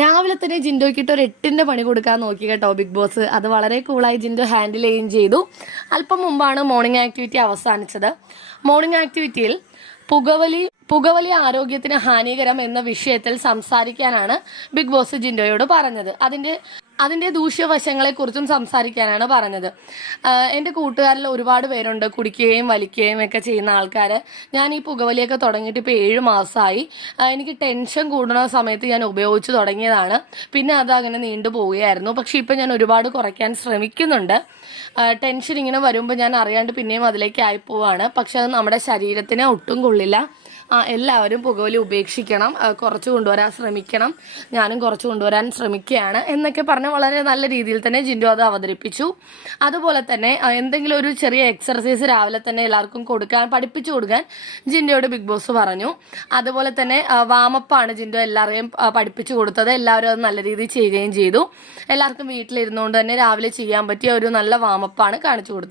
രാവിലെ തന്നെ ജിൻഡോയ്ക്കിട്ട് ഒരു 8ന്റെ പണി കൊടുക്കാൻ നോക്കി കേട്ടോ ബിഗ് ബോസ്. അത് വളരെ കൂളായി ജിൻഡോ ഹാൻഡിൽ ചെയ്യുകയും ചെയ്തു. അല്പം മുമ്പാണ് മോർണിംഗ് ആക്ടിവിറ്റി അവസാനിച്ചത്. മോർണിംഗ് ആക്ടിവിറ്റിയിൽ പുകവലി ആരോഗ്യത്തിന് ഹാനികരം എന്ന വിഷയത്തിൽ സംസാരിക്കാനാണ് ബിഗ് ബോസ് ജിൻഡോയോട് പറഞ്ഞത്. അതിന്റെ ദൂഷ്യവശങ്ങളെക്കുറിച്ചും സംസാരിക്കാനാണ് പറഞ്ഞത്. എൻ്റെ കൂട്ടുകാരിൽ ഒരുപാട് പേരുണ്ട് കുടിക്കുകയും വലിക്കുകയും ഒക്കെ ചെയ്യുന്ന ആൾക്കാർ. ഞാൻ ഈ പുകവലിയൊക്കെ തുടങ്ങിയിട്ട് ഇപ്പോൾ 7 മാസമായി. എനിക്ക് ടെൻഷൻ കൂടുന്ന സമയത്ത് ഞാൻ ഉപയോഗിച്ച് തുടങ്ങിയതാണ്. പിന്നെ അത് അങ്ങനെ നീണ്ടു പോവുകയായിരുന്നു. പക്ഷെ ഇപ്പം ഞാൻ ഒരുപാട് കുറയ്ക്കാൻ ശ്രമിക്കുന്നുണ്ട്. ടെൻഷൻ ഇങ്ങനെ വരുമ്പോൾ ഞാൻ അറിയാണ്ട് പിന്നെയും അതിലേക്ക് ആയിപ്പോവാണ്. പക്ഷെ അത് നമ്മുടെ ശരീരത്തിന് ഒട്ടും കൊള്ളില്ല. എല്ലാവരും പുകവലി ഉപേക്ഷിക്കണം, കുറച്ച് കൊണ്ടുവരാൻ ശ്രമിക്കണം. ഞാനും കുറച്ച് കൊണ്ടുവരാൻ ശ്രമിക്കുകയാണ് എന്നൊക്കെ പറഞ്ഞ് വളരെ നല്ല രീതിയിൽ തന്നെ ജിൻഡോ അത് അവതരിപ്പിച്ചു. അതുപോലെ തന്നെ എന്തെങ്കിലും ഒരു ചെറിയ എക്സർസൈസ് രാവിലെ തന്നെ എല്ലാവർക്കും പഠിപ്പിച്ചു കൊടുക്കാൻ ജിൻഡോയോട് ബിഗ് ബോസ് പറഞ്ഞു. അതുപോലെ തന്നെ വാമപ്പാണ് ജിൻഡോ എല്ലാവരെയും പഠിപ്പിച്ചു കൊടുത്തത്. എല്ലാവരും അത് നല്ല രീതിയിൽ ചെയ്യുകയും ചെയ്തു. എല്ലാവർക്കും വീട്ടിലിരുന്നുകൊണ്ട് തന്നെ രാവിലെ ചെയ്യാൻ പറ്റിയ ഒരു നല്ല വാമപ്പാണ് കാണിച്ചു കൊടുത്തത്.